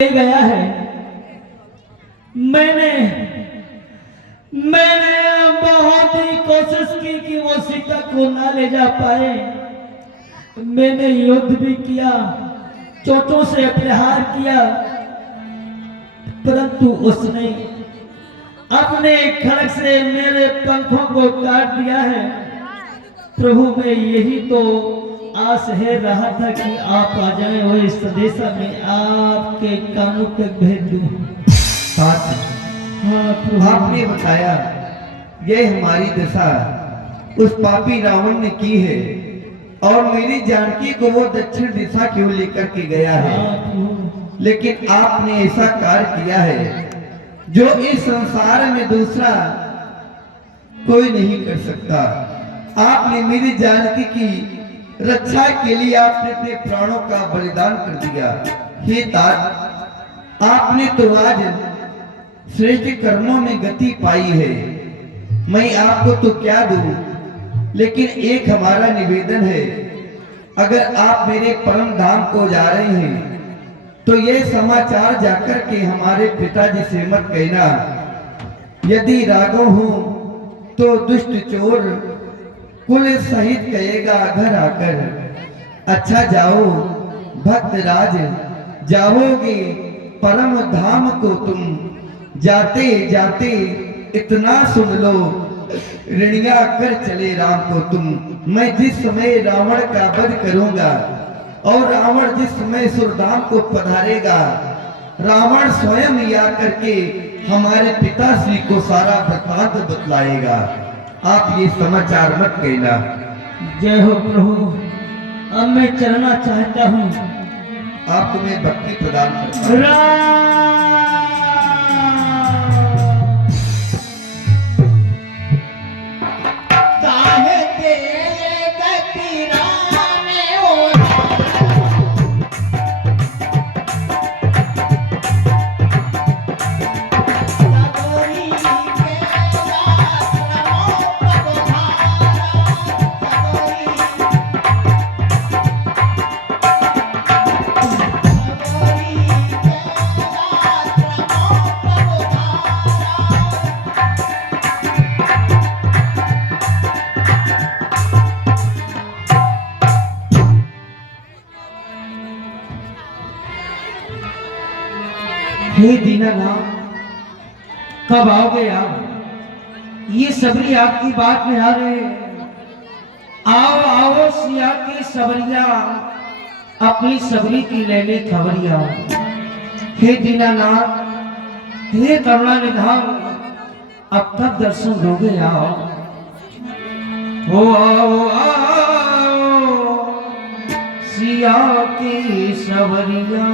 गया है। मैंने बहुत ही कोशिश की कि वो सीता को ना ले जा पाए। मैंने युद्ध भी किया, चोटों से प्रहार किया, परंतु उसने अपने खड़ग से मेरे पंखों को काट दिया है। प्रभु, मैं यही तो आस है रहा था कि आप आ जाएं और इस संदेशा में आपके कानों तक भेज दूं। हाँ, आपने बताया ये हमारी दशा उस पापी रावण ने की है और मेरी जानकी को वो दक्षिण दिशा क्यों लेकर के गया है। लेकिन आपने ऐसा कार्य किया है जो इस संसार में दूसरा कोई नहीं कर सकता। आपने मेरी जानकी की रक्षा के लिए आपने अपने प्राणों का बलिदान कर दिया। हे तात, आपने तो आज श्रेष्ठ कर्मों में गति पाई है। मैं आपको तो क्या दूं, लेकिन एक हमारा निवेदन है, अगर आप मेरे परम धाम को जा रहे हैं तो ये समाचार जाकर के हमारे पिताजी से मत कहना। यदि राघव हो तो दुष्ट चोर कुल सहित कहेगा घर आकर, अच्छा जाओ भक्त राज, जाओगे परम धाम को तुम। जाते जाते इतना सुन लो, ऋणिया कर चले राम को तुम। मैं जिस समय रावण का वध करूंगा और रावण जिस समय सुरधाम को पधारेगा, रावण स्वयं ही आकर के हमारे पिताश्री को सारा वृत्तांत बतलाएगा। आप ये समाचार मत कहना। जय हो प्रभु, अब मैं चलना चाहता हूँ। आपको मैं भक्ति प्रदान करता हूँ। हे दीनानाथ, कब आओगे आप? ये सबरी आपकी बात में आ रहे। आओ आओ सिया की सबरिया, अपनी सबरी की ले ले खबरिया। हे दीनानाथ, हे करुणा निधान, अब तक दर्शन दोगे? आओ आओ आओ सिया की सबरिया।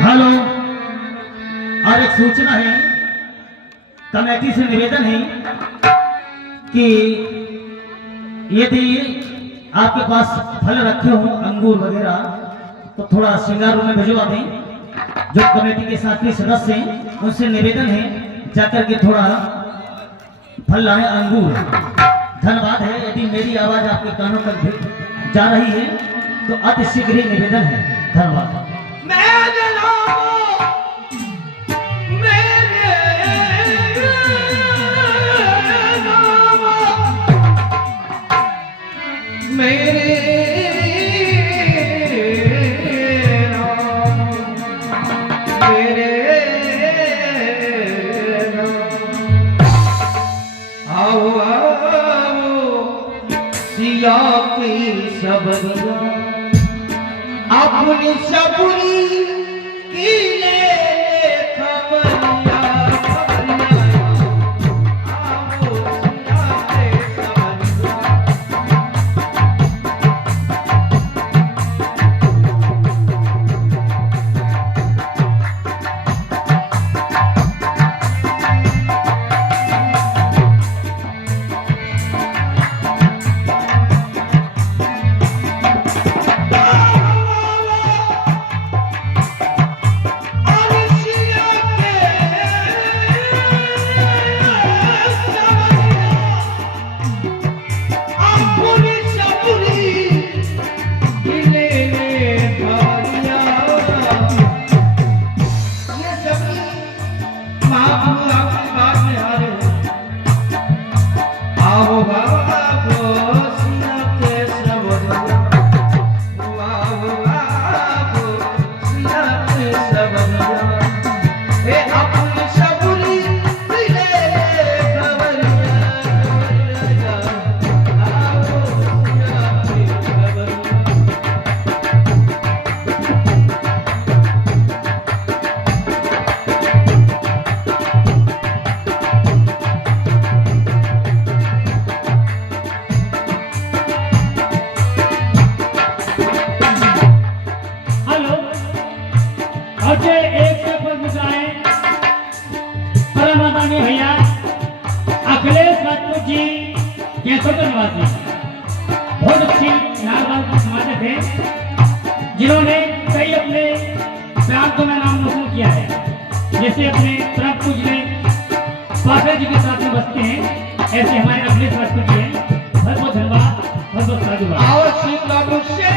हेलो, और एक सूचना है, कमेटी से निवेदन है कि यदि आपके पास फल रखे हो, अंगूर वगैरह, तो थोड़ा श्रृंगार रूम में भिजवा दें। जो कमेटी के साथी सदस्य हैं उनसे निवेदन है, जाकर के थोड़ा फल लाए, अंगूर। धन्यवाद है। यदि मेरी आवाज आपके कानों तक जा रही है तो अति शीघ्र ही निवेदन है। धन्यवाद। अपनी सबरी की ले खबरिया, आओ सिया के खबरिया। जिन्होंने कई अपने प्रांतों में नाम रोशन किया है, जैसे अपने परम पूज्य पाठक जी के साथ में बसते हैं, ऐसे हमारे अगले शास्त्री जी हैं। बहुत बहुत धन्यवाद, बहुत बहुत साधुवाद। आज कब से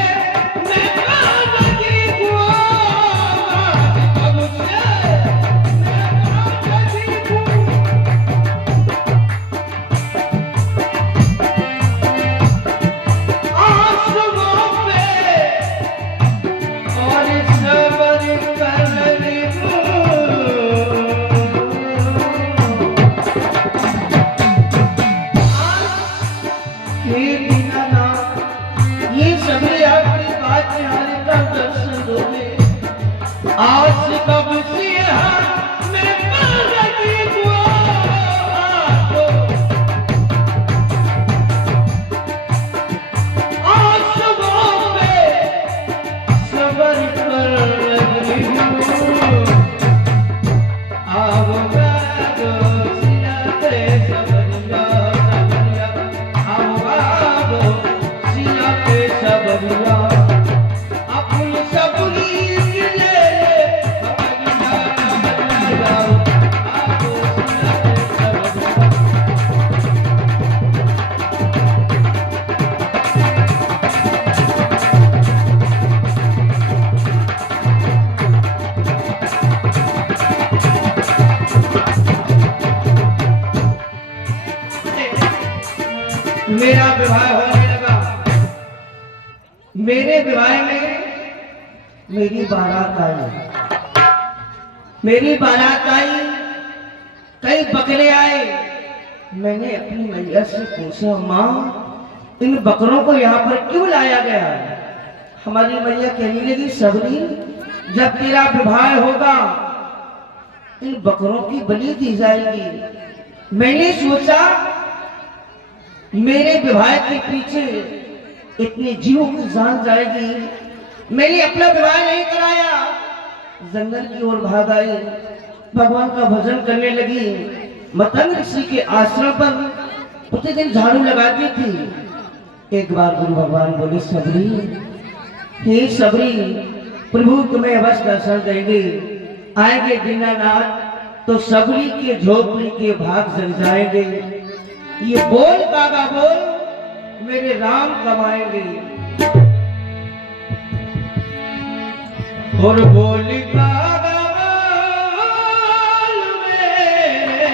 मैं पागल हुआ तो आसमां पे सबर कर रही हूँ। अब मैं दोसिया पे सबरिया सबरिया, अब दोसिया पे सबरिया अपनी सबरी मेरा विवाह होने लगा। मेरे विवाह में मेरी बारात आई। मेरी बारात आई, कई बकरे आए। मैंने अपनी मैया से पूछा, माँ इन बकरों को यहाँ पर क्यों लाया गया? हमारी मैया कहने लगी, सबरी जब तेरा विवाह होगा इन बकरों की बलि दी जाएगी। मैंने सोचा मेरे विवाह के पीछे इतने जीवों की जान जाएगी। मैंने अपना विवाह नहीं कराया, जंगल की ओर भाग आई, भगवान का भजन करने लगी। मतंग ऋषि के आश्रम पर प्रतिदिन झाड़ू लगाती थी। एक बार गुरु भगवान बोले, सबरी हे सबरी, प्रभु तुम्हें अवश्य दर्शन देंगे। आएंगे दीनानाथ तो सबरी के झोपड़ी के भाग जल जाएंगे। ये बोल कागा बोल, मेरे राम कमाएंगे। और बोल कागा बोल, मेरे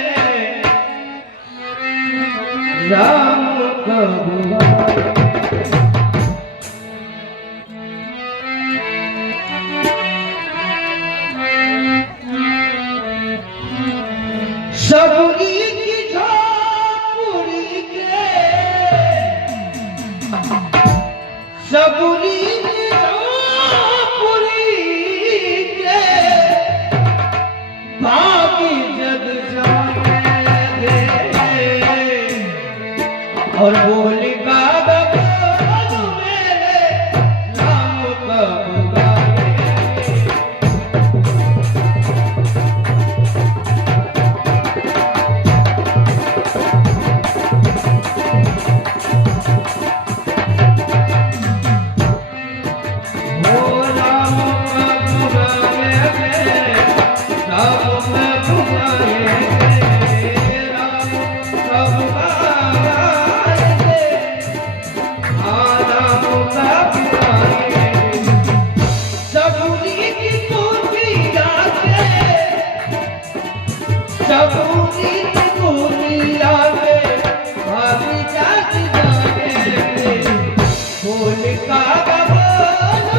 राम कमाएंगे। सबरी सबरी के बाकी जग जाएंगे। और बोली कागा बोल, मेरे राम कब गाएंगे। बोल कागा बोल,